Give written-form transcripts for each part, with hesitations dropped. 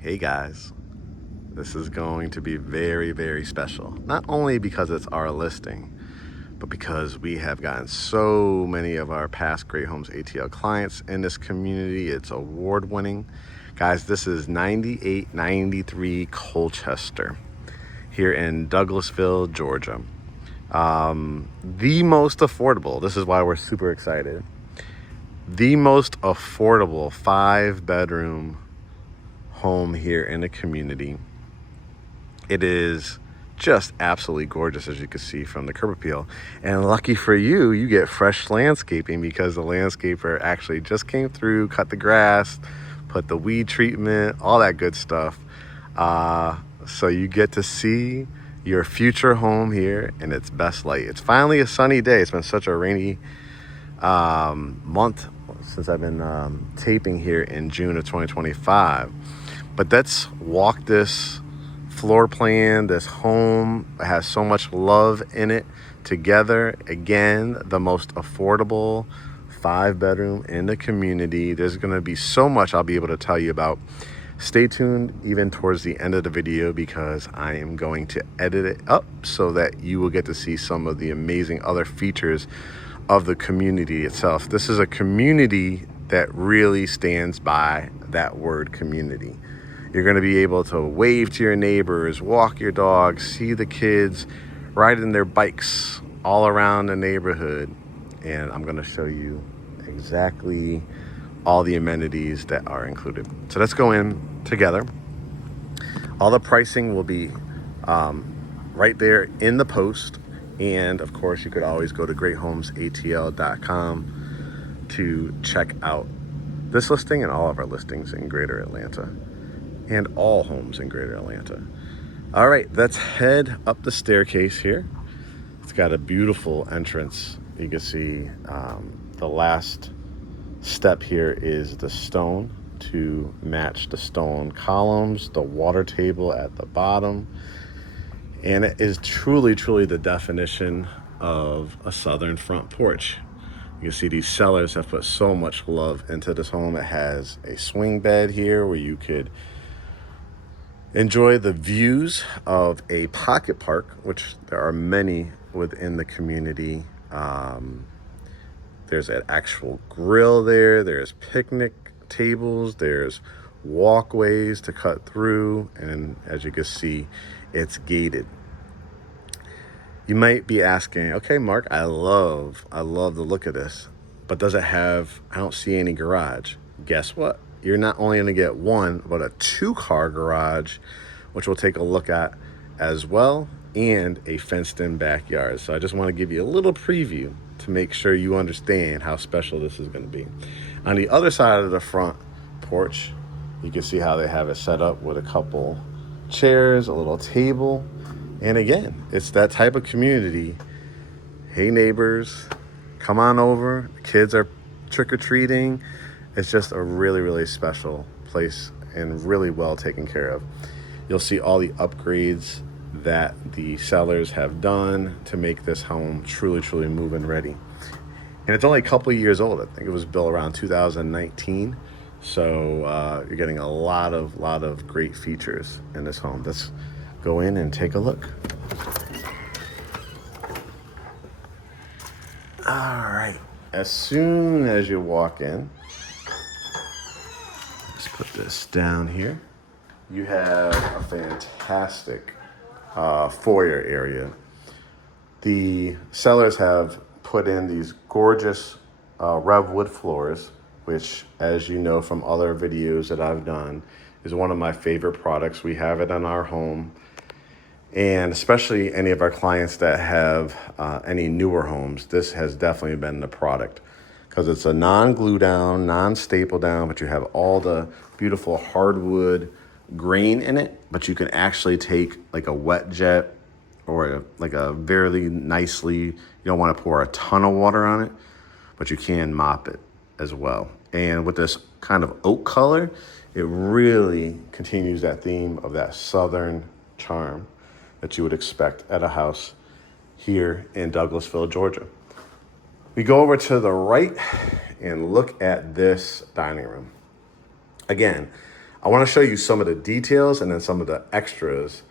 Hey guys, this is going to be very, very special. Not only because it's our listing, but because we have gotten so many of our past Great Homes ATL clients in this community. It's award winning. Guys, this is 9893 Colchester here in Douglasville, Georgia. The most affordable, this is why we're super excited. The most affordable 5-bedroom home here in the community. It is just absolutely gorgeous, as you can see from the curb appeal. And lucky for you, you get fresh landscaping because the landscaper actually just came through, cut the grass, put the weed treatment, all that good stuff. So you get to see your future home here in its best light. It's finally a sunny day. It's been such a rainy month since I've been taping here in June of 2025. But let's walk this floor plan, this home has so much love in it together. Again, the most affordable 5-bedroom in the community. There's going to be so much I'll be able to tell you about. Stay tuned even towards the end of the video because I am going to edit it up so that you will get to see some of the amazing other features of the community itself. This is a community that really stands by that word community. You're going to be able to wave to your neighbors, walk your dogs, see the kids riding their bikes all around the neighborhood. And I'm going to show you exactly all the amenities that are included. So let's go in together. All the pricing will be right there in the post. And of course, you could always go to GreatHomesATL.com to check out this listing and all of our listings in Greater Atlanta. And all homes in Greater Atlanta. All right, let's head up the staircase here. It's got a beautiful entrance. You can see the last step here is the stone to match the stone columns, the water table at the bottom. And it is truly, truly the definition of a southern front porch. You can see these sellers have put so much love into this home. It has a swing bed here where you could enjoy the views of a pocket park, which there are many within the community. There's an actual grill there. There's picnic tables. There's walkways to cut through. And as you can see, it's gated. You might be asking, okay, Mark, I love the look of this, but does it have, I don't see any garage. Guess what? You're not only going to get one, but a 2-car garage, which we'll take a look at as well, and a fenced-in backyard. So I just want to give you a little preview to make sure you understand how special this is going to be. On the other side of the front porch, you can see how they have it set up with a couple chairs, a little table. And again, it's that type of community. Hey, neighbors, come on over. The kids are trick-or-treating. It's just a really, really special place and really well taken care of. You'll see all the upgrades that the sellers have done to make this home truly, truly move-in ready. And it's only a couple of years old. I think it was built around 2019. So you're getting a lot of great features in this home. Let's go in and take a look. All right. As soon as you walk in, let's put this down here. You have a fantastic foyer area. The sellers have put in these gorgeous rev wood floors, which, as you know from other videos that I've done, is one of my favorite products. We have it in our home. And especially any of our clients that have any newer homes, this has definitely been the product because it's a non-glue down, non-staple down, but you have all the beautiful hardwood grain in it, but you can actually take like a wet jet or like a very nicely, you don't want to pour a ton of water on it, but you can mop it as well. And with this kind of oak color, it really continues that theme of that southern charm that you would expect at a house here in Douglasville, Georgia. We go over to the right and look at this dining room. Again, I want to show you some of the details and then some of the extras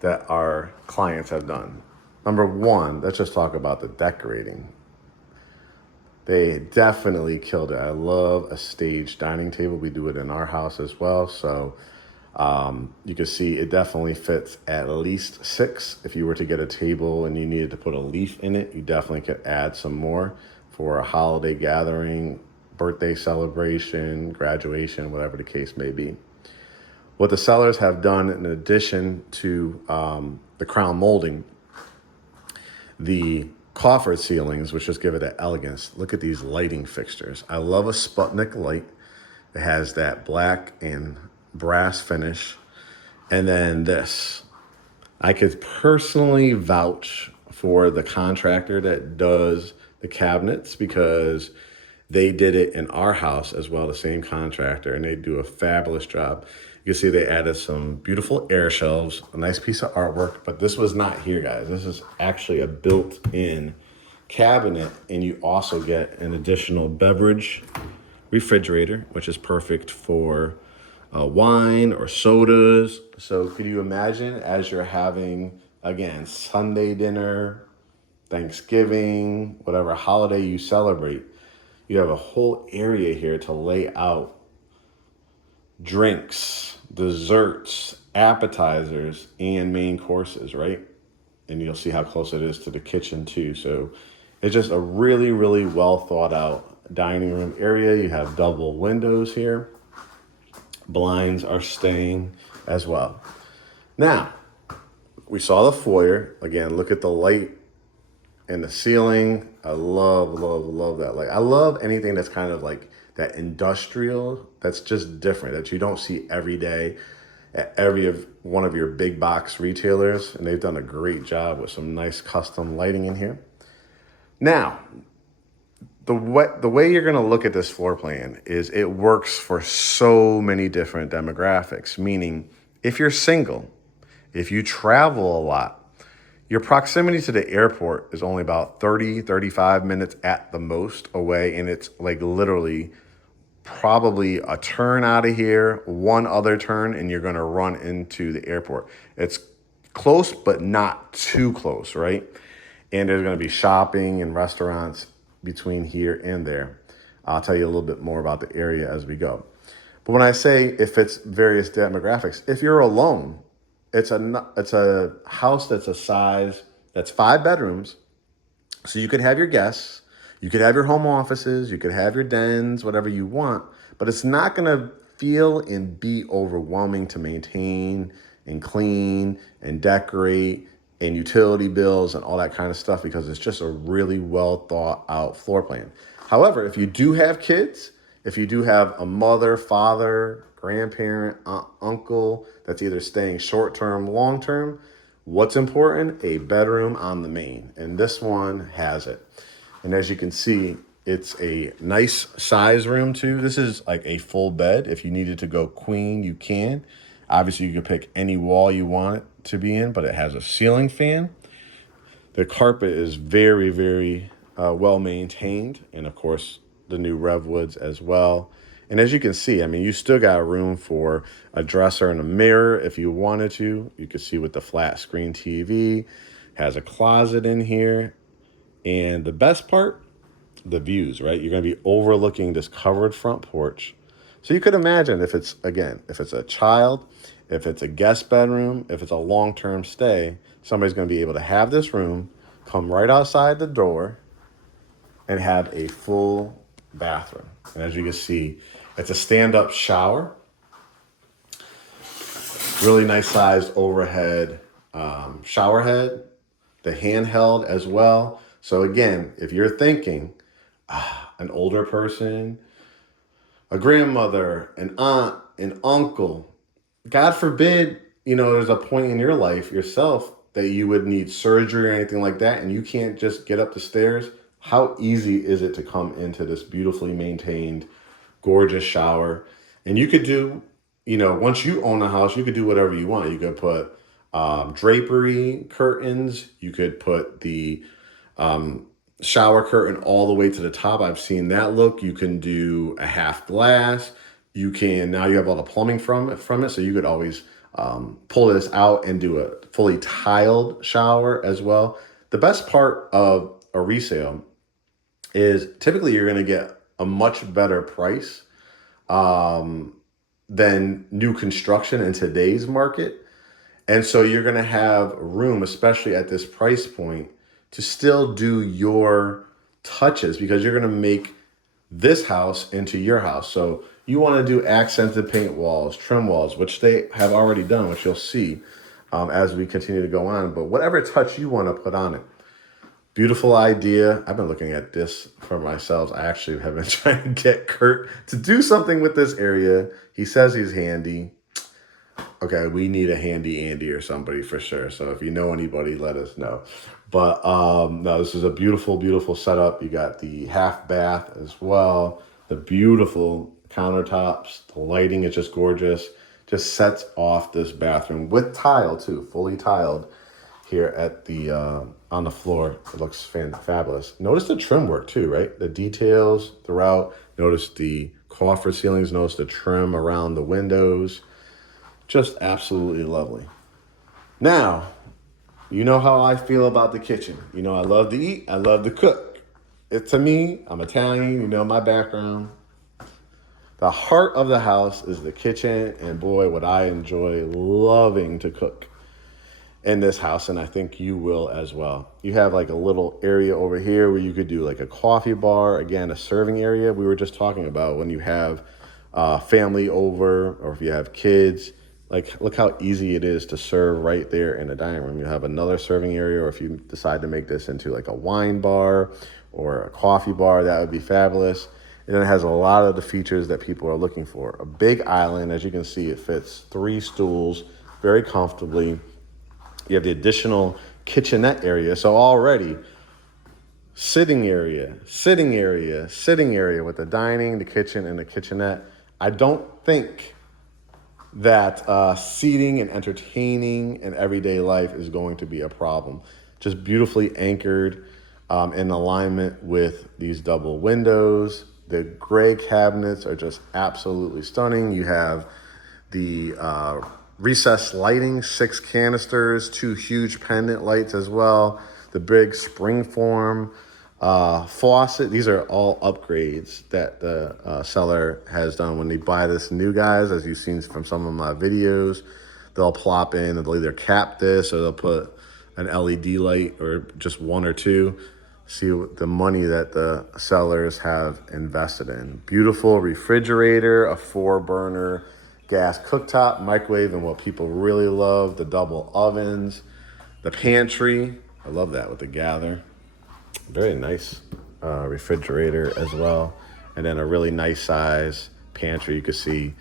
that our clients have done. Number one, let's just talk about the decorating. They definitely killed it. I love a staged dining table. We do it in our house as well. So you can see it definitely fits at least 6. If you were to get a table and you needed to put a leaf in it, you definitely could add some more for a holiday gathering, birthday celebration, graduation, whatever the case may be. What the sellers have done in addition to the crown molding, the coffered ceilings, which just give it that elegance. Look at these lighting fixtures. I love a Sputnik light. It has that black and brass finish. And then this. I could personally vouch for the contractor that does the cabinets because they did it in our house as well, the same contractor, and they do a fabulous job. You can see they added some beautiful air shelves, a nice piece of artwork, but this was not here, guys. This is actually a built-in cabinet, and you also get an additional beverage refrigerator, which is perfect for wine or sodas. So could you imagine as you're having, again, Sunday dinner, Thanksgiving, whatever holiday you celebrate, you have a whole area here to lay out drinks, desserts, appetizers, and main courses, right? And you'll see how close it is to the kitchen too. So it's just a really, really well thought out dining room area. You have double windows here. Blinds are staying as well. Now, we saw the foyer. Again, look at the light and the ceiling. I love, love, love that light. I love anything that's kind of like that industrial, that's just different, that you don't see every day at one of your big box retailers. And they've done a great job with some nice custom lighting in here. Now, the way you're going to look at this floor plan is it works for so many different demographics, meaning if you're single, if you travel a lot, your proximity to the airport is only about 30, 35 minutes at the most away, and it's like literally probably a turn out of here, one other turn, and you're going to run into the airport. It's close, but not too close, right? And there's going to be shopping and restaurants between here and there. I'll tell you a little bit more about the area as we go. But when I say it fits various demographics, if you're alone, it's a house that's a size that's 5 bedrooms. So you could have your guests, you could have your home offices, you could have your dens, whatever you want, but it's not going to feel and be overwhelming to maintain and clean and decorate and utility bills and all that kind of stuff because it's just a really well thought out floor plan. However, if you do have kids, if you do have a mother, father, grandparent, aunt, uncle that's either staying short-term, long-term, what's important? A bedroom on the main. And this one has it. And as you can see, it's a nice size room too. This is like a full bed. If you needed to go queen, you can. Obviously, you can pick any wall you want it to be in, but it has a ceiling fan. The carpet is very, very well maintained. And of course, the new Revwoods as well. And as you can see, I mean, you still got room for a dresser and a mirror if you wanted to. You can see with the flat screen TV, has a closet in here. And the best part, the views, right? You're going to be overlooking this covered front porch. So you could imagine if it's a child, if it's a guest bedroom, if it's a long-term stay, somebody's going to be able to have this room, come right outside the door, and have a full bathroom. And as you can see, it's a stand-up shower. Really nice sized overhead shower head. The handheld as well. So again, if you're thinking an older person, a grandmother, an aunt, an uncle, God forbid, there's a point in your life yourself that you would need surgery or anything like that, and you can't just get up the stairs. How easy is it to come into this beautifully maintained, gorgeous shower? And you could do, once you own a house, you could do whatever you want. You could put drapery curtains. You could put the shower curtain all the way to the top. I've seen that look. You can do a half glass. now you have all the plumbing from it, so you could always pull this out and do a fully tiled shower as well. The best part of a resale is typically you're going to get a much better price than new construction in today's market. And so you're going to have room, especially at this price point, to still do your touches, because you're going to make this house into your house. So you want to do accented paint walls, trim walls, which they have already done, which you'll see as we continue to go on. But whatever touch you want to put on it. Beautiful idea. I've been looking at this for myself. I actually have been trying to get Kurt to do something with this area. He says he's handy. Okay, we need a handy Andy or somebody for sure. So if you know anybody, let us know. But no, this is a beautiful, beautiful setup. You got the half bath as well. The beautiful countertops. The lighting is just gorgeous. Just sets off this bathroom with tile too, fully tiled here at the on the floor. It looks fabulous. Notice the trim work too, right? The details throughout. Notice the coffer ceilings. Notice the trim around the windows. Just absolutely lovely. Now, you know how I feel about the kitchen. You know I love to eat. I love to cook. To me, I'm Italian. You know my background. The heart of the house is the kitchen. And boy, would I enjoy loving to cook in this house. And I think you will as well. You have like a little area over here where you could do like a coffee bar. Again, a serving area. We were just talking about when you have family over, or if you have kids. Like, look how easy it is to serve right there in the dining room. You have another serving area, or if you decide to make this into like a wine bar or a coffee bar, that would be fabulous. And then it has a lot of the features that people are looking for. A big island, as you can see, it fits 3 stools very comfortably. You have the additional kitchenette area. So already, sitting area with the dining, the kitchen, and the kitchenette. I don't think that seating and entertaining in everyday life is going to be a problem. Just beautifully anchored in alignment with these double windows. The gray cabinets are just absolutely stunning. You have the recessed lighting, 6 canisters, 2 huge pendant lights as well. The big springform faucet. These are all upgrades that the seller has done when they buy this new, guys. As you've seen from some of my videos, they'll plop in and they'll either cap this or they'll put an LED light or just 1 or 2. See the money that the sellers have invested in. Beautiful refrigerator, a 4-burner gas cooktop, microwave, and what people really love, the double ovens, the pantry. I love that with the gather. Very nice refrigerator as well. And then a really nice size pantry. You can see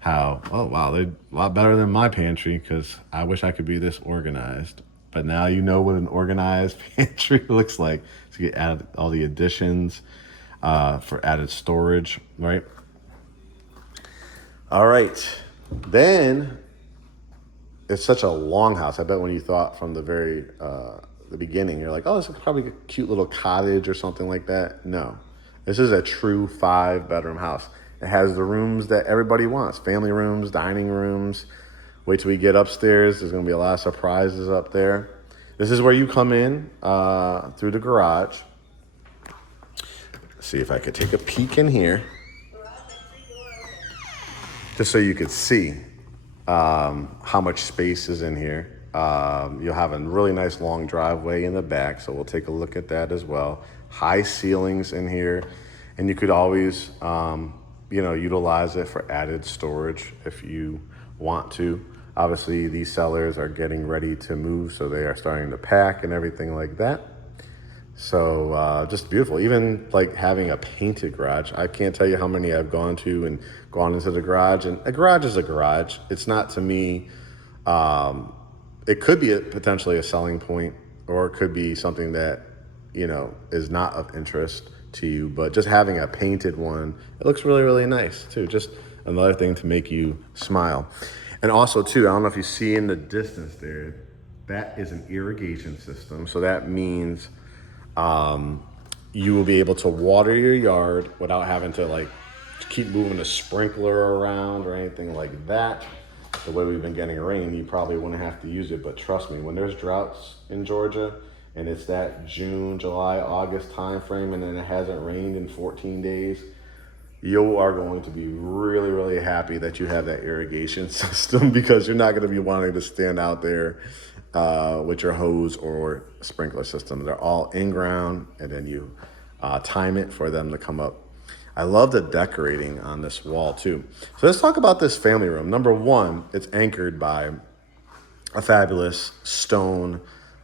how, oh wow, they're a lot better than my pantry, because I wish I could be this organized. But now you know what an organized pantry looks like. So you add all the additions for added storage, right? All right, then it's such a long house. I bet when you thought from the very the beginning, you're like, oh, this is probably a cute little cottage or something like that. No, this is a true 5-bedroom house. It has the rooms that everybody wants: family rooms, dining rooms. Wait till we get upstairs. There's gonna be a lot of surprises up there. This is where you come in through the garage. Let's see if I could take a peek in here, just so you could see how much space is in here. You'll have a really nice long driveway in the back, so we'll take a look at that as well. High ceilings in here, and you could always utilize it for added storage if you want to. Obviously, these sellers are getting ready to move, so they are starting to pack and everything like that. So just beautiful. Even like having a painted garage. I can't tell you how many I've gone to and gone into the garage. And a garage is a garage. It's not, to me, it could be potentially a selling point, or it could be something that, is not of interest to you. But just having a painted one, it looks really, really nice too. Just another thing to make you smile. And also too, I don't know if you see in the distance there, that is an irrigation system. So that means you will be able to water your yard without having to keep moving a sprinkler around or anything like that. The way we've been getting rain, you probably wouldn't have to use it, but trust me, when there's droughts in Georgia and it's that June, July, August time frame and then it hasn't rained in 14 days, you are going to be really, really happy that you have that irrigation system, because you're not going to be wanting to stand out there with your hose or sprinkler system. They're all in ground, and then you time it for them to come up. I love the decorating on this wall too. So let's talk about this family room. Number one, it's anchored by a fabulous stone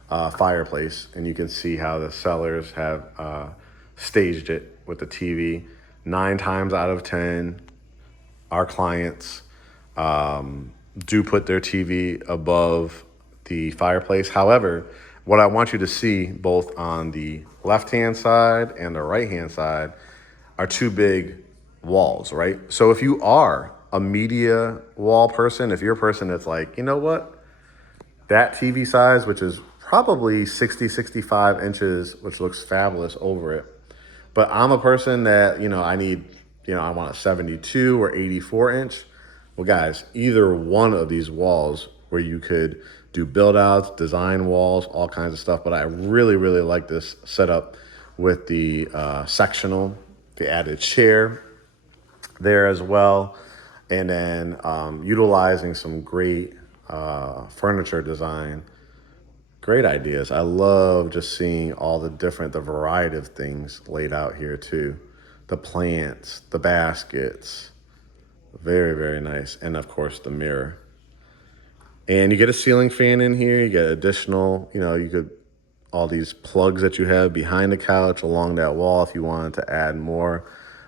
fireplace, and you can see how the sellers have staged it with the TV. 9 times out of 10, our clients do put their TV above the fireplace. However, what I want you to see both on the left-hand side and the right-hand side are 2 big walls, right? So if you are a media wall person, if you're a person that's like, you know what, that TV size, which is probably 60, 65 inches, which looks fabulous over it, but I'm a person that, I need, I want a 72 or 84 inch. Well, guys, either one of these walls where you could do build outs, design walls, all kinds of stuff. But I really, really like this setup with the sectional, the added chair there as well. And then utilizing some great furniture design. Great ideas. I love just seeing all the variety of things laid out here too. The plants, the baskets, very, very nice. And of course the mirror. And you get a ceiling fan in here. You get additional, all these plugs that you have behind the couch along that wall. If you wanted to add more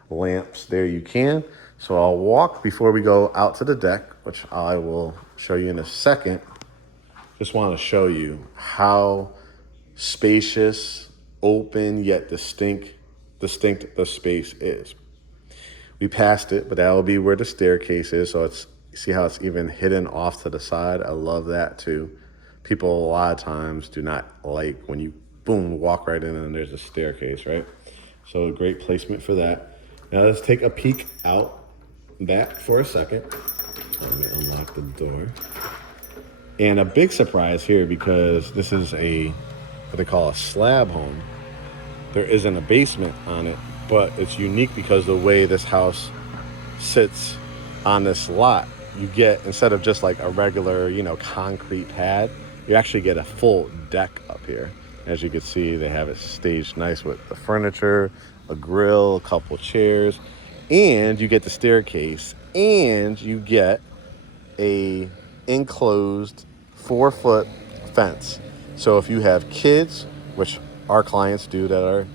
lamps there, you can. So I'll walk before we go out to the deck, which I will show you in a second. Just want to show you how spacious, open, yet distinct the space is. We passed it, but that will be where the staircase is. So see how it's even hidden off to the side? I love that too. People a lot of times do not like when you, boom, walk right in and there's a staircase, right? So a great placement for that. Now let's take a peek out back for a second. Let me unlock the door. And a big surprise here, because this is what they call a slab home. There isn't a basement on it, but it's unique because the way this house sits on this lot, you get, instead of just like a regular, concrete pad, you actually get a full deck up here. As you can see, they have it staged nice with the furniture, a grill, a couple chairs, and you get the staircase, and you get a enclosed 4-foot fence. So if you have kids, which our clients do that are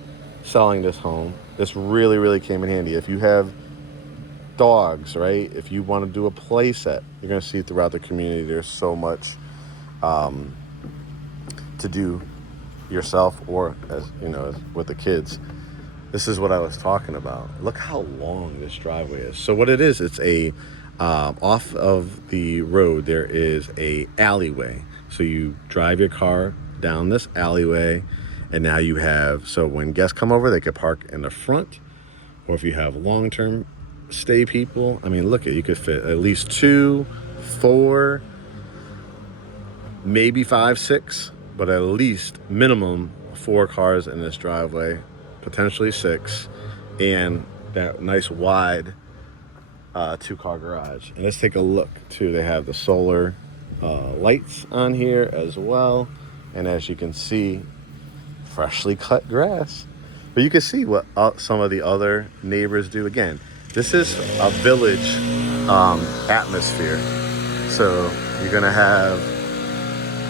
selling this home, this really, really came in handy. If you have dogs, right? If you want to do a play set, you're going to see throughout the community, there's so much to do yourself or as with the kids. This is what I was talking about. Look how long this driveway is. So what it is, it's a off of the road, there is a alleyway. So you drive your car down this alleyway, and now you have, so when guests come over, they could park in the front, or if you have long-term stay people, look, you could fit at least 2, 4, maybe 5, 6, but at least minimum 4 cars in this driveway, potentially 6, and that nice wide 2-car garage. And let's take a look too. They have the solar lights on here as well, and as you can see, freshly cut grass. But you can see what some of the other neighbors do. Again, this is a village atmosphere, so you're gonna have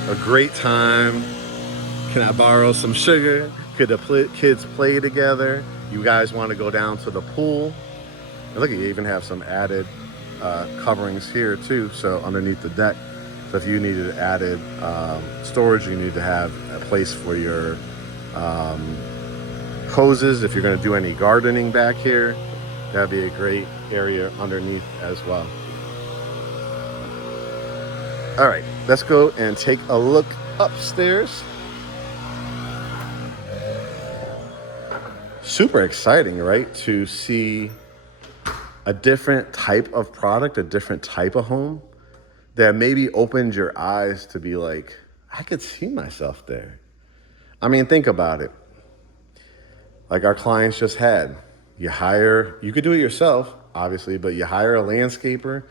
a great time. Can I borrow some sugar? Could the kids play together? You guys want to go down to the pool? And look, you even have some added coverings here too, so underneath the deck. So if you needed added storage, you need to have a place for your hoses. If you're going to do any gardening back here, that'd be a great area underneath as well. All right, let's go and take a look upstairs. Super exciting, right? To see a different type of product, a different type of home that maybe opened your eyes to be like, I could see myself there. I mean, think about it. Like our clients just had, you could do it yourself, obviously, but you hire a landscaper,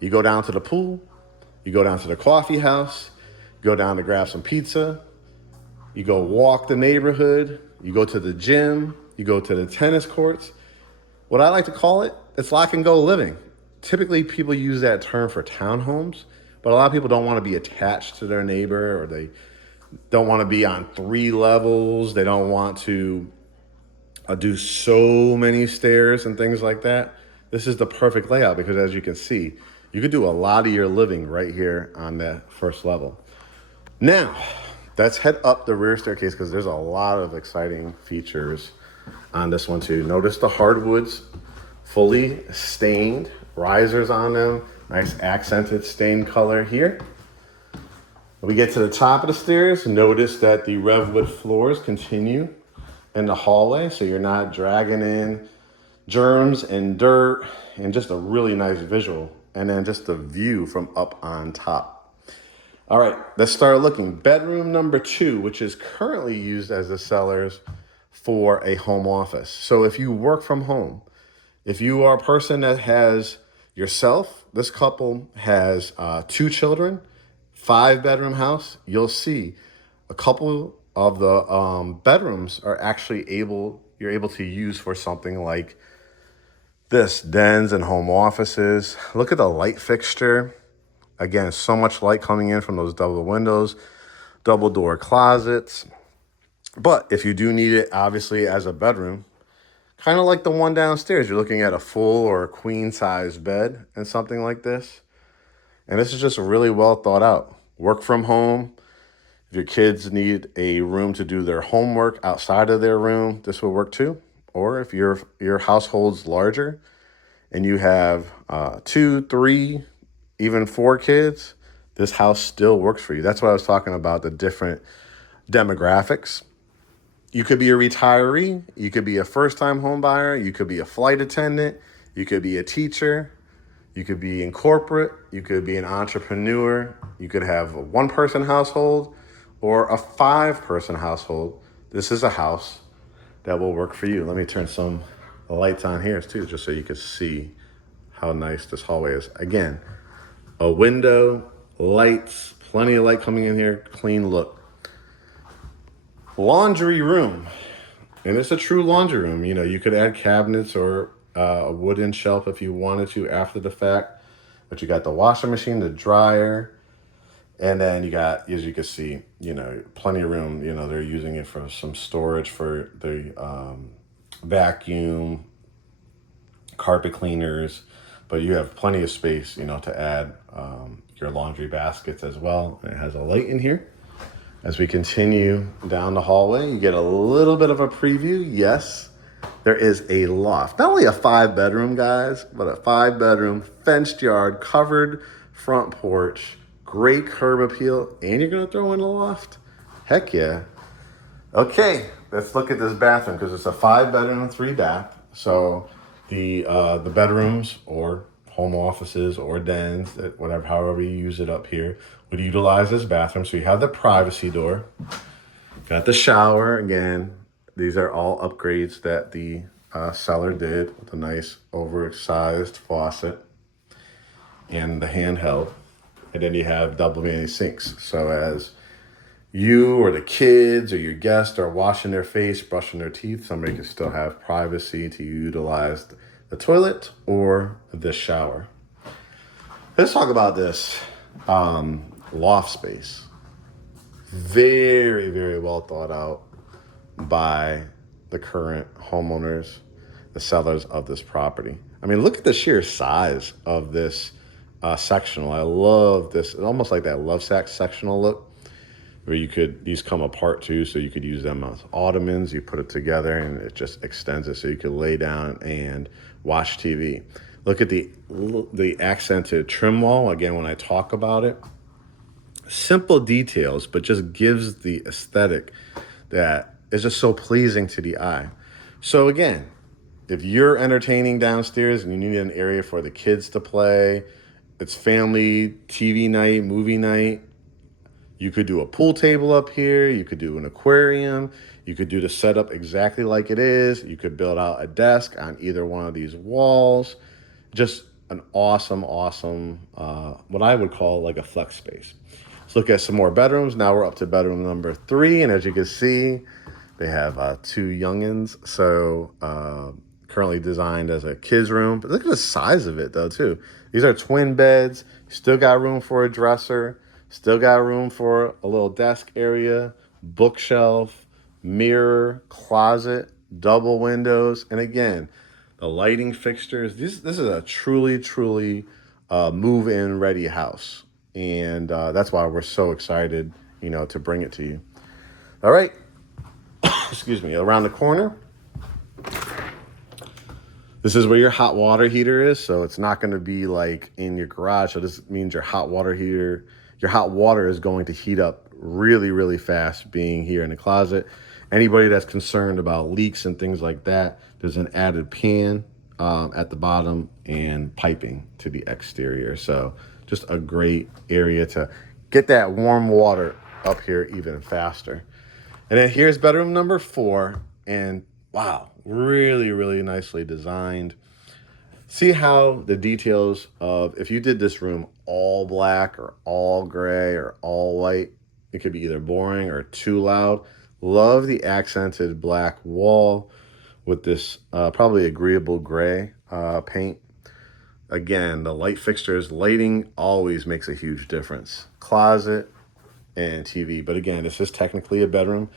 you go down to the pool, you go down to the coffee house, go down to grab some pizza, you go walk the neighborhood, you go to the gym, you go to the tennis courts. What I like to call it, it's lock and go living. Typically, people use that term for townhomes, but a lot of people don't want to be attached to their neighbor, or they don't want to be on 3 levels. They don't want to do so many stairs and things like that. This is the perfect layout because, as you can see, you could do a lot of your living right here on that first level. Now, let's head up the rear staircase because there's a lot of exciting features on this one too. Notice the hardwoods, fully stained, risers on them, nice accented stained color here. When we get to the top of the stairs, notice that the revwood floors continue in the hallway, so you're not dragging in germs and dirt, and just a really nice visual. And then just the view from up on top. All right, let's start looking. Bedroom number 2, which is currently used as the cellars for a home office. So if you work from home, if you are a person that has yourself, this couple has 2 children, 5-bedroom house, you'll see a couple of the bedrooms are actually you're able to use for something like this, dens and home offices. Look at the light fixture. Again, so much light coming in from those double windows, double door closets. But if you do need it, obviously, as a bedroom, kind of like the one downstairs, you're looking at a full or a queen size bed and something like this. And this is just really well thought out. Work from home. If your kids need a room to do their homework outside of their room, this will work too. Or if your household's larger and you have 2, 3, even 4 kids, this house still works for you. That's what I was talking about, the different demographics. You could be a retiree, you could be a first-time home buyer, you could be a flight attendant, you could be a teacher, you could be in corporate, you could be an entrepreneur, you could have a 1-person household or a 5-person household. This is a house that will work for you. Let me turn some lights on here too, just so you can see how nice this hallway is. Again, a window, lights, plenty of light coming in here, clean look. Laundry room, and it's a true laundry room. You know, you could add cabinets or a wooden shelf if you wanted to after the fact, but you got the washing machine, the dryer, and then you got, as you can see, you know, plenty of room. You know, they're using it for some storage for the vacuum, carpet cleaners, but you have plenty of space, you know, to add your laundry baskets as well. And it has a light in here. As we continue down the hallway, you get a little bit of a preview. Yes, there is a loft. Not only a 5-bedroom, guys, but a 5-bedroom, fenced yard, covered front porch, great curb appeal, and you're gonna throw in a loft? Heck yeah. Okay, let's look at this bathroom because it's a 5-bedroom and 3-bath. So the bedrooms or home offices or dens, whatever, however you use it up here, would utilize this bathroom. So you have the privacy door, got the shower. Again, these are all upgrades that the seller did with a nice oversized faucet and the handheld. And then you have double vanity sinks. So as you or the kids or your guests are washing their face, brushing their teeth, somebody can still have privacy to utilize the toilet or the shower. Let's talk about this loft space. Very, very well thought out by the current homeowners, the sellers of this property. I mean, look at the sheer size of this sectional. I love this. It's almost like that love sack sectional look, where these come apart too, so you could use them as ottomans. You put it together and it just extends it so you could lay down and watch TV. Look at the accented trim wall. Again, when I talk about it, simple details, but just gives the aesthetic that is just so pleasing to the eye. So again, if you're entertaining downstairs and you need an area for the kids to play, it's family TV night, movie night, you could do a pool table up here. You could do an aquarium. You could do the setup exactly like it is. You could build out a desk on either one of these walls. Just an awesome, awesome, what I would call like a flex space. Let's look at some more bedrooms. Now we're up to bedroom number 3. And as you can see, they have 2 youngins. So currently designed as a kid's room. But look at the size of it though too. These are twin beds. Still got room for a dresser. Still got room for a little desk area, bookshelf, mirror, closet, double windows. And again, the lighting fixtures. This is a truly, truly move-in ready house. And that's why we're so excited, to bring it to you. All right. Excuse me. Around the corner. This is where your hot water heater is. So it's not going to be like in your garage. So this means your hot water is going to heat up really, really fast being here in the closet. Anybody that's concerned about leaks and things like that, there's an added pan at the bottom and piping to the exterior. So just a great area to get that warm water up here even faster. And then here's bedroom number 4. And wow, really, really nicely designed. See how the details of, if you did this room all black or all gray or all white, it could be either boring or too loud. Love the accented black wall with this probably agreeable gray paint. Again, the light fixtures, lighting always makes a huge difference. Closet and TV. But again, this is technically a bedroom.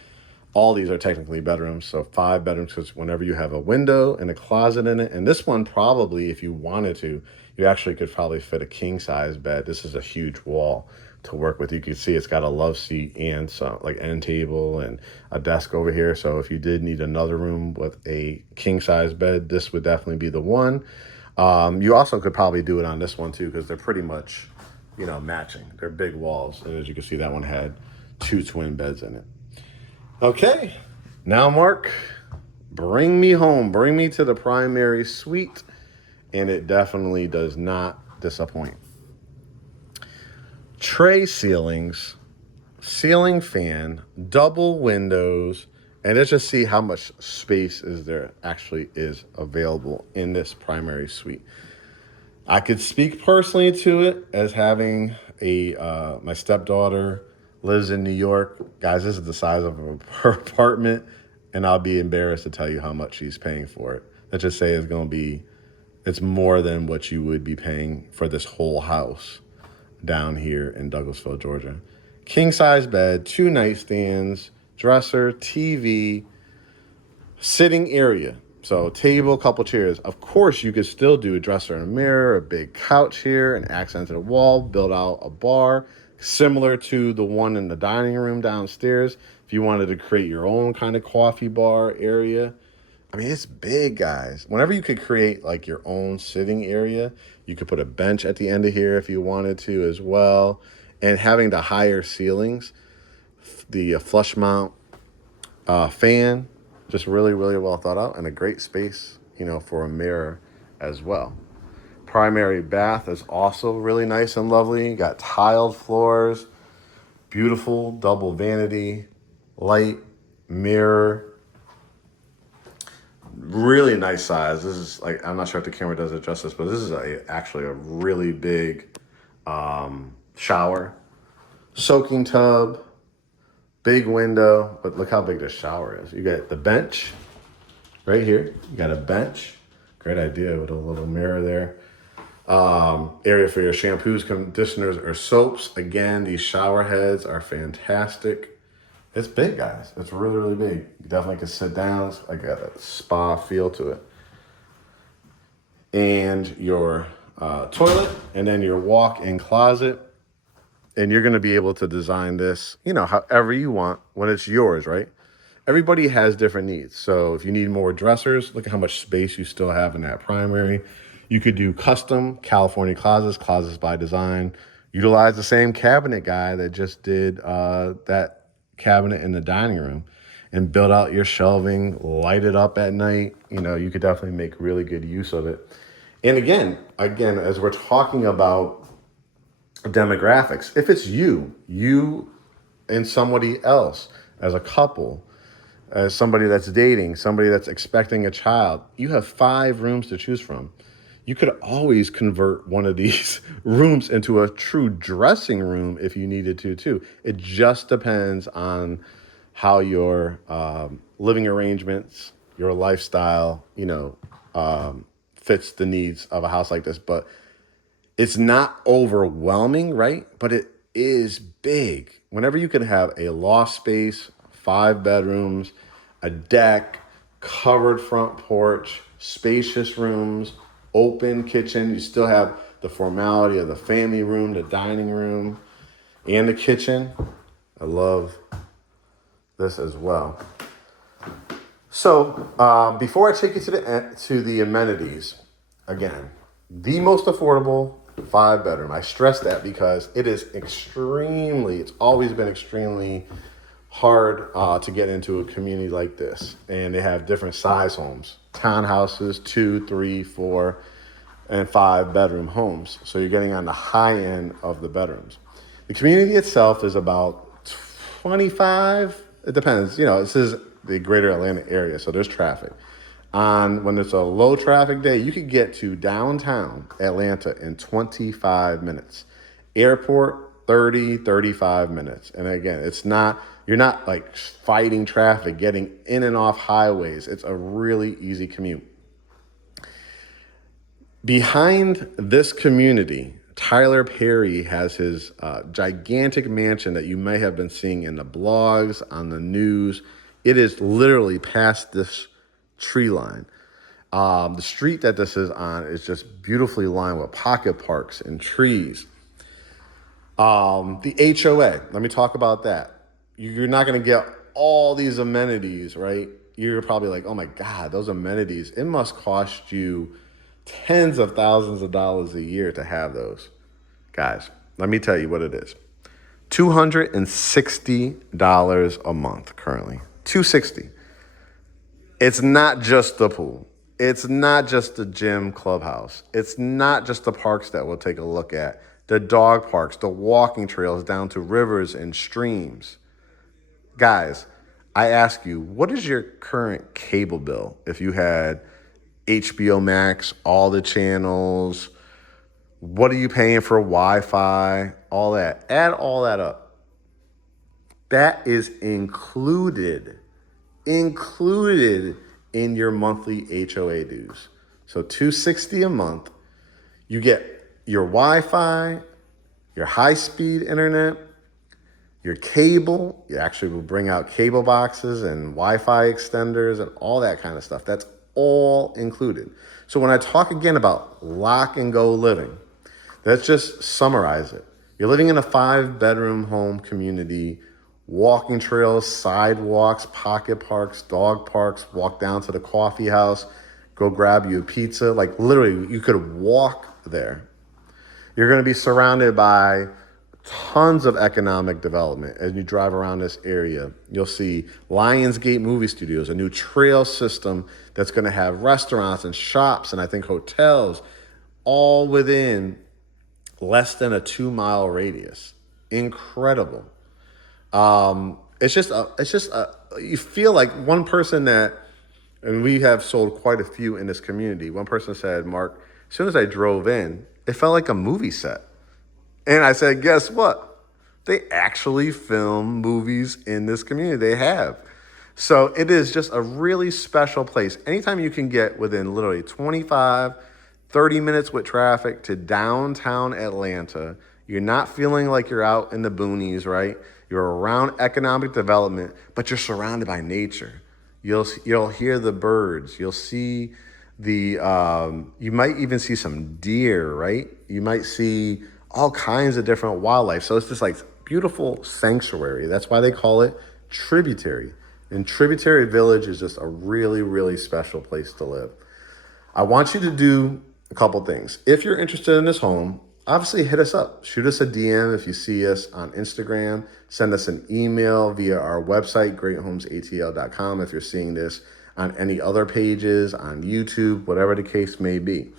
All these are technically bedrooms, so 5 bedrooms, because whenever you have a window and a closet in it, and this one probably, if you wanted to, you actually could probably fit a king-size bed. This is a huge wall to work with. You can see it's got a love seat and some like end table and a desk over here. So if you did need another room with a king-size bed, this would definitely be the one. You also could probably do it on this one too, because they're pretty much, matching. They're big walls, and as you can see, that one had 2 twin beds in it. Okay, now Mark, bring me home. Bring me to the primary suite, and it definitely does not disappoint. Tray ceilings, ceiling fan, double windows, and let's just see how much space actually is available in this primary suite. I could speak personally to it as having my stepdaughter lives in New York. Guys, this is the size of her apartment, and I'll be embarrassed to tell you how much she's paying for it. Let's just say it's more than what you would be paying for this whole house down here in Douglasville, Georgia. King size bed, 2 nightstands, dresser, TV, sitting area. So table, couple chairs. Of course, you could still do a dresser and a mirror, a big couch here, an accented wall, build out a bar, similar to the one in the dining room downstairs. If you wanted to create your own kind of coffee bar area. I mean, it's big, guys. Whenever you could create like your own sitting area, you could put a bench at the end of here if you wanted to as well. And having the higher ceilings, the flush mount fan, just really, really well thought out, and a great space, for a mirror as well. Primary bath is also really nice and lovely. You got tiled floors, beautiful double vanity, light, mirror. Really nice size. This is like, I'm not sure if the camera does it justice, but this is actually a really big shower. Soaking tub, big window, but look how big this shower is. You got the bench right here. You got a bench. Great idea with a little mirror there. Area for your shampoos, conditioners, or soaps. Again, these shower heads are fantastic. It's big, guys. It's really, really big. You definitely can sit down. It's like a spa feel to it. And your toilet, and then your walk-in closet. And you're going to be able to design this, however you want when it's yours, right? Everybody has different needs. So if you need more dressers, look at how much space you still have in that primary. You could do custom California closets by design. Utilize the same cabinet guy that just did that cabinet in the dining room. and build out your shelving, light it up at night. You could definitely make really good use of it. And again, as we're talking about demographics, if it's you and somebody else as a couple, as somebody that's dating, somebody that's expecting a child, you have 5 rooms to choose from. You could always convert one of these rooms into a true dressing room if you needed to, too. It just depends on how your living arrangements, your lifestyle, fits the needs of a house like this. But it's not overwhelming, right? But it is big. Whenever you can have a loft space, 5 bedrooms, a deck, covered front porch, spacious rooms, open kitchen. You still have the formality of the family room, the dining room, and the kitchen. I love this as well. So before I take you to the amenities, again, the most affordable 5 bedroom. I stress that because it's always been extremely hard to get into a community like this. And they have different size homes, townhouses, 2, 3, 4, and 5 bedroom homes. So you're getting on the high end of the bedrooms. The community itself is about 25. It depends. This is the greater Atlanta area, so there's traffic. When it's a low traffic day, you could get to downtown Atlanta in 25 minutes. Airport, 30, 35 minutes. And again, you're not like fighting traffic, getting in and off highways. It's a really easy commute. Behind this community, Tyler Perry has his gigantic mansion that you may have been seeing in the blogs, on the news. It is literally past this tree line. The street that this is on is just beautifully lined with pocket parks and trees. The HOA, let me talk about that. You're not going to get all these amenities, right? You're probably like, oh my God, those amenities, it must cost you tens of thousands of dollars a year to have those. Guys, let me tell you what it is. $260 a month currently. $260. It's not just the pool. It's not just the gym clubhouse. It's not just the parks that we'll take a look at. The dog parks, the walking trails down to rivers and streams. Guys, I ask you, what is your current cable bill if you had HBO Max, all the channels? What are you paying for Wi-Fi? All that. Add all that up. That is included in your monthly HOA dues. So $260 a month. You get your Wi-Fi, your high-speed internet, your cable. You actually will bring out cable boxes and Wi-Fi extenders and all that kind of stuff. That's all included. So when I talk again about lock and go living, let's just summarize it. You're living in a 5-bedroom home community, walking trails, sidewalks, pocket parks, dog parks, walk down to the coffee house, go grab you a pizza. Like literally, you could walk there. You're going to be surrounded by tons of economic development as you drive around this area. You'll see Lionsgate movie studios, a new trail system that's going to have restaurants and shops and I think hotels all within less than a 2-mile radius. Incredible. It's just you feel like one person and we have sold quite a few in this community. One person said, Mark, as soon as I drove in, it felt like a movie set. And I said, guess what? They actually film movies in this community. They have. So it is just a really special place. Anytime you can get within literally 25, 30 minutes with traffic to downtown Atlanta, you're not feeling like you're out in the boonies, right? You're around economic development, but you're surrounded by nature. You'll hear the birds. You'll see you might even see some deer, right? You might see all kinds of different wildlife. So it's this like beautiful sanctuary. That's why they call it Tributary. And Tributary Village is just a really, really special place to live. I want you to do a couple things. If you're interested in this home, obviously hit us up. Shoot us a DM if you see us on Instagram. Send us an email via our website, GreatHomesATL.com, if you're seeing this on any other pages, on YouTube, whatever the case may be.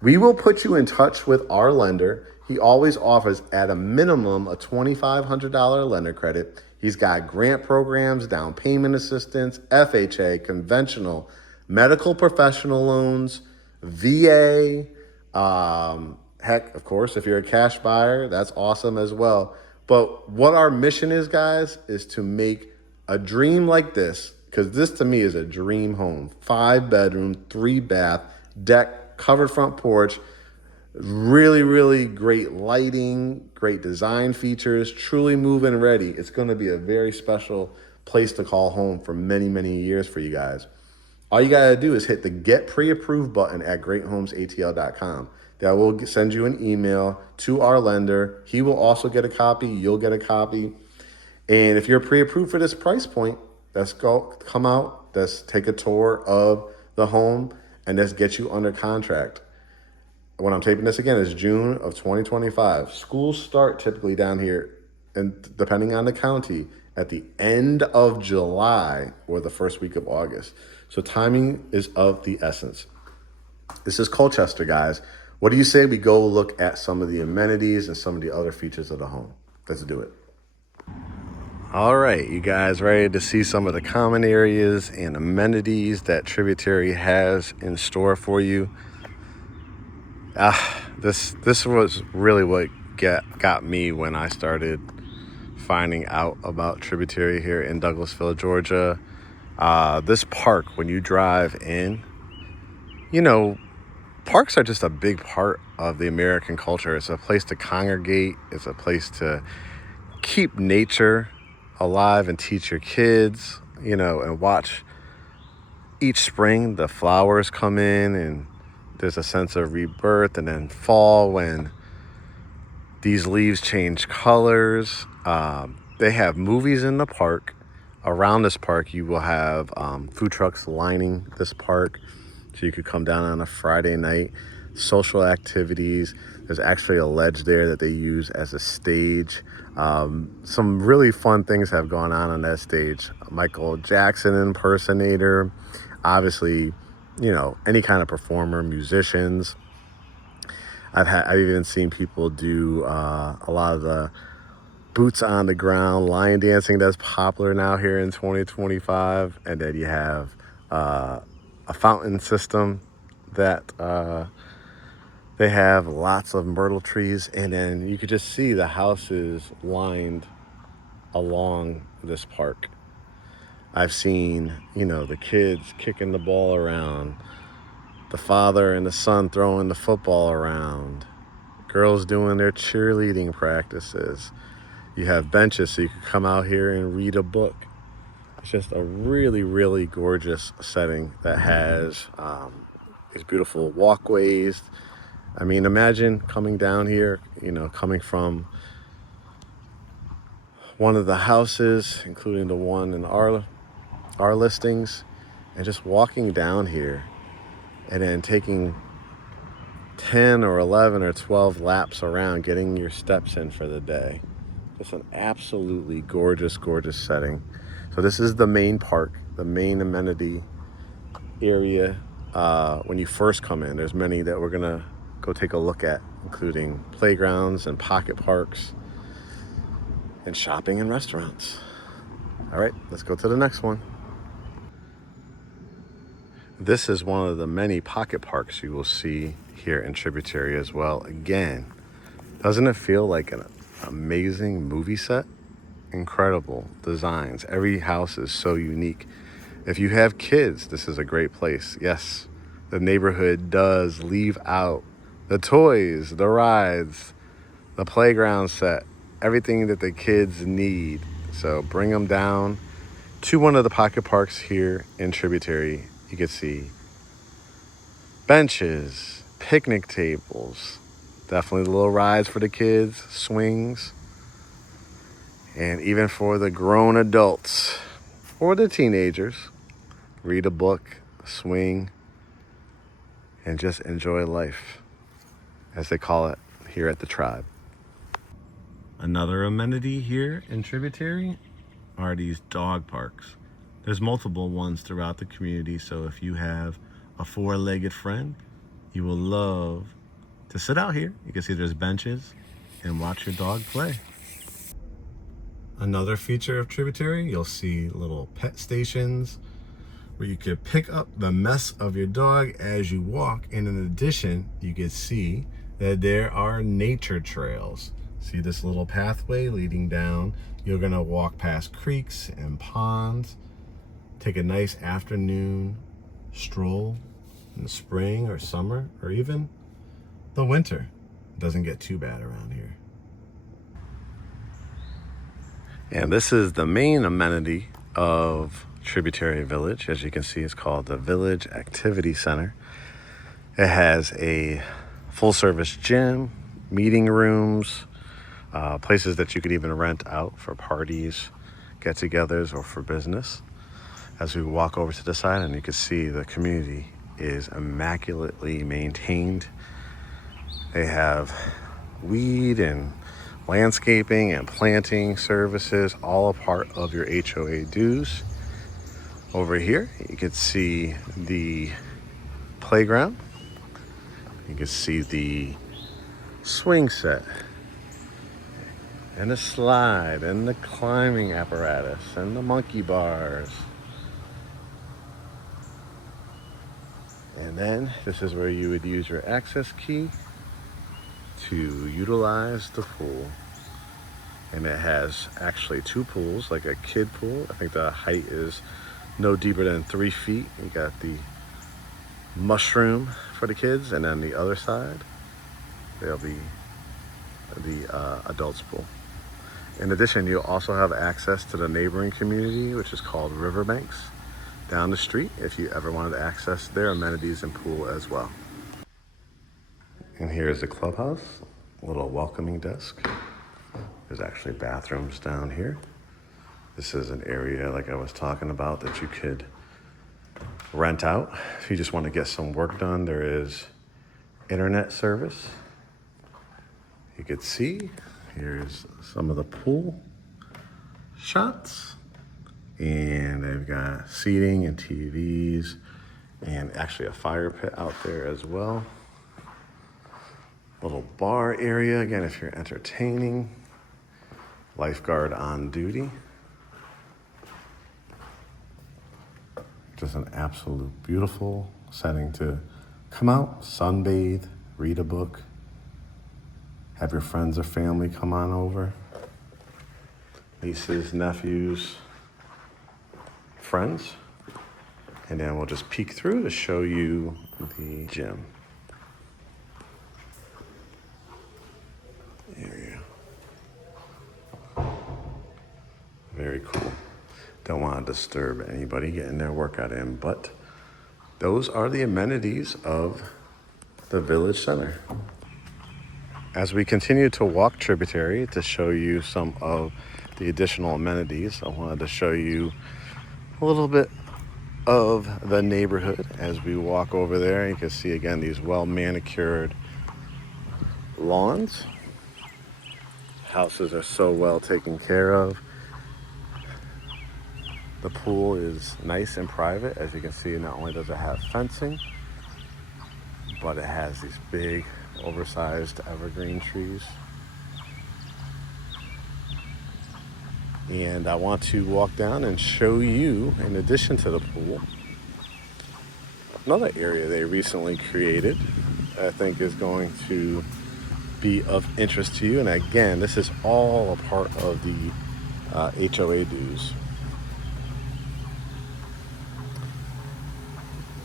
We will put you in touch with our lender. He always offers, at a minimum, a $2,500 lender credit. He's got grant programs, down payment assistance, FHA, conventional, medical professional loans, VA. Heck, of course, if you're a cash buyer, that's awesome as well. But what our mission is, guys, is to make a dream like this, because this to me is a dream home. 5-bedroom, 3-bath, deck, covered front porch, really, really great lighting, great design features, truly move-in ready. It's going to be a very special place to call home for many, many years for you guys. All you got to do is hit the Get Pre-Approved button at GreatHomesATL.com. That will send you an email to our lender. He will also get a copy. You'll get a copy. And if you're pre-approved for this price point, come out, let's take a tour of the home, and let's get you under contract. When I'm taping this again, is June of 2025. Schools start typically down here, and depending on the county, at the end of July or the first week of August. So timing is of the essence. This is Colchester, guys. What do you say we go look at some of the amenities and some of the other features of the home? Let's do it. All right, you guys ready to see some of the common areas and amenities that Tributary has in store for you? This was really what got me when I started finding out about Tributary here in Douglasville, Georgia. This park, when you drive in, parks are just a big part of the American culture. It's a place to congregate. It's a place to keep nature alive and teach your kids, and watch each spring the flowers come in, and there's a sense of rebirth. And then fall, when these leaves change colors. They have movies in the park. Around this park, you will have food trucks lining this park, so you could come down on a Friday night. Social activities. There's actually a ledge there that they use as a stage. Some really fun things have gone on that stage. Michael Jackson impersonator, obviously, any kind of performer, musicians. I've even seen people do a lot of the boots on the ground line dancing that's popular now here in 2025. And then you have a fountain system that they have lots of myrtle trees, and then you could just see the houses lined along this park. I've seen, the kids kicking the ball around, the father and the son throwing the football around, girls doing their cheerleading practices. You have benches so you can come out here and read a book. It's just a really, really gorgeous setting that has these beautiful walkways. I mean, imagine coming down here, coming from one of the houses, including the one in our listings, and just walking down here and then taking 10 or 11 or 12 laps around, getting your steps in for the day. It's an absolutely gorgeous, gorgeous setting. So this is the main park, the main amenity area. When you first come in, there's many that we're gonna go take a look at, including playgrounds and pocket parks and shopping and restaurants. All right, let's go to the next one. This is one of the many pocket parks you will see here in Tributary as well. Again, doesn't it feel like an amazing movie set? Incredible designs. Every house is so unique. If you have kids, this is a great place. Yes, the neighborhood does leave out the toys, the rides, the playground set, everything that the kids need. So bring them down to one of the pocket parks here in Tributary. You can see benches, picnic tables, definitely the little rides for the kids, swings, and even for the grown adults or the teenagers. Read a book, swing, and just enjoy life, as they call it here at the Tribe. Another amenity here in Tributary are these dog parks. There's multiple ones throughout the community, so if you have a four-legged friend, you will love to sit out here. You can see there's benches and watch your dog play. Another feature of Tributary, you'll see little pet stations where you could pick up the mess of your dog as you walk. And in addition, you can see that there are nature trails. See this little pathway leading down? You're gonna walk past creeks and ponds, take a nice afternoon stroll in the spring or summer or even the winter. It doesn't get too bad around here. And this is the main amenity of Tributary Village. As you can see, it's called the Village Activity Center. It has a full-service gym, meeting rooms, places that you could even rent out for parties, get-togethers, or for business. As we walk over to the side, and you can see the community is immaculately maintained. They have weed and landscaping and planting services, all a part of your HOA dues. Over here, you can see the playground. You can see the swing set and the slide and the climbing apparatus and the monkey bars. And then this is where you would use your access key to utilize the pool. And it has actually two pools, like a kid pool. I think the height is no deeper than 3 feet. You got the mushroom for the kids, and then the other side, there'll be the adults pool. In addition, you'll also have access to the neighboring community, which is called Riverbanks, down the street, if you ever wanted to access their amenities and pool as well. And here's the clubhouse, a little welcoming desk. There's actually bathrooms down here. This is an area, like I was talking about, that you could rent out. If you just want to get some work done, there is internet service. You could see, here's some of the pool shots. And they've got seating and TVs and actually a fire pit out there as well. Little bar area, again, if you're entertaining. Lifeguard on duty. Just an absolute beautiful setting to come out, sunbathe, read a book, have your friends or family come on over, nieces, nephews, friends. And then we'll just peek through to show you the gym. Area. Very cool. Don't want to disturb anybody getting their workout in, but those are the amenities of the Village Center. As we continue to walk Tributary to show you some of the additional amenities, I wanted to show you a little bit of the neighborhood as we walk over there. You can see again these well manicured lawns. Houses are so well taken care of. The pool is nice and private. As you can see, not only does it have fencing, but it has these big oversized evergreen trees. And I want to walk down and show you, in addition to the pool, another area they recently created I think is going to be of interest to you. And again, this is all a part of the HOA dues.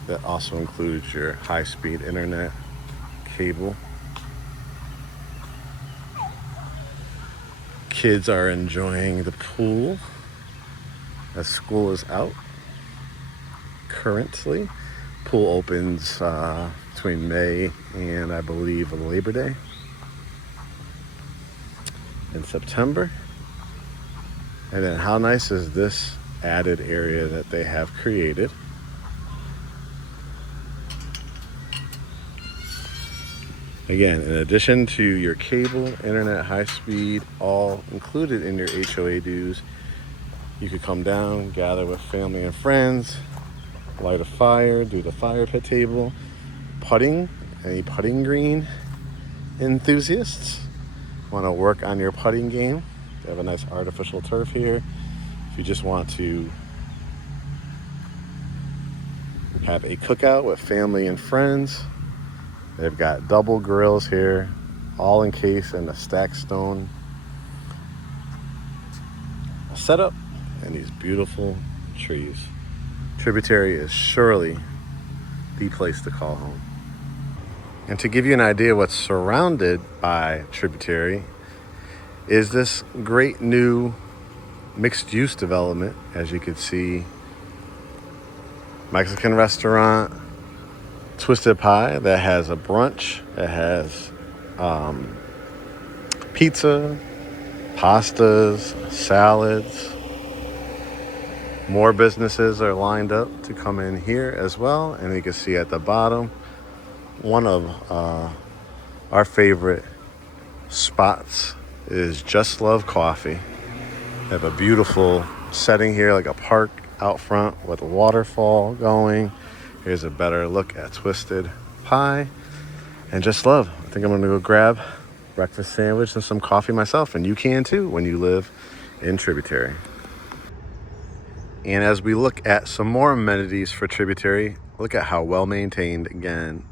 That also includes your high-speed internet, cable. Kids are enjoying the pool as school is out. Currently, pool opens between May and I believe Labor Day in September. And then how nice is this added area that they have created? Again, in addition to your cable, internet, high speed, all included in your HOA dues, you could come down, gather with family and friends, light a fire, do the fire pit table, putting, any putting green enthusiasts want to work on your putting game. They have a nice artificial turf here. If you just want to have a cookout with family and friends, they've got double grills here, all encased in a stacked stone setup and these beautiful trees. Tributary is surely the place to call home. And to give you an idea what's surrounded by Tributary is this great new mixed-use development. As you can see, Mexican restaurant, Twisted Pie that has a brunch, it has pizza, pastas, salads. More businesses are lined up to come in here as well. And you can see at the bottom, one of our favorite spots is Just Love Coffee. They have a beautiful setting here, like a park out front with a waterfall going. Here's a better look at Twisted Pie and Just Love. I think I'm gonna go grab breakfast sandwich and some coffee myself, and you can too when you live in Tributary. And as we look at some more amenities for Tributary, look at how well maintained, again,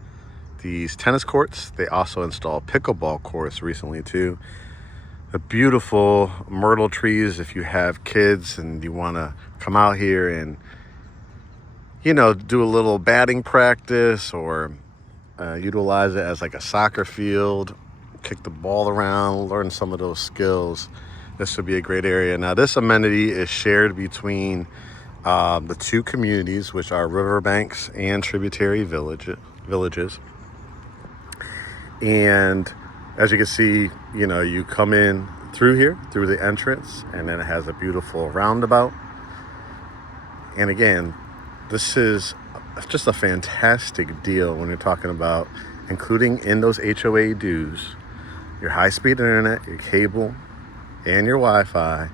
these tennis courts. They also installed pickleball courts recently too. The beautiful myrtle trees if you have kids and you want to come out here and, you know, do a little batting practice or utilize it as like a soccer field, kick the ball around, learn some of those skills. This would be a great area. Now, this amenity is shared between the two communities, which are Riverbanks and Tributary villages. And as you can see, you know, you come in through here, through the entrance, and then it has a beautiful roundabout. And again, this is just a fantastic deal when you're talking about including in those HOA dues your high-speed internet, your cable, and your Wi-Fi.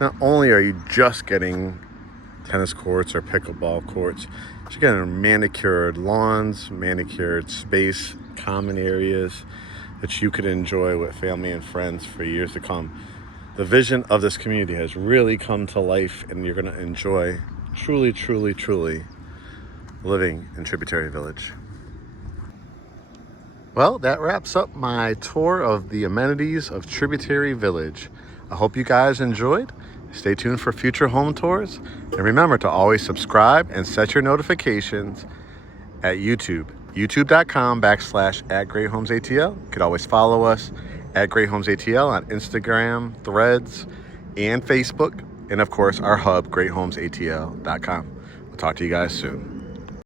Not only are you just getting tennis courts or pickleball courts, but you're getting manicured lawns, manicured space, common areas that you could enjoy with family and friends for years to come. The vision of this community has really come to life, and you're going to enjoy truly, truly, truly living in Tributary Village. Well, that wraps up my tour of the amenities of Tributary Village. I hope you guys enjoyed. Stay tuned for future home tours. And remember to always subscribe and set your notifications at YouTube. YouTube.com/@GreatHomesATL. You could always follow us at GreatHomesATL on Instagram, Threads, and Facebook. And of course, our hub, GreatHomesATL.com. We'll talk to you guys soon.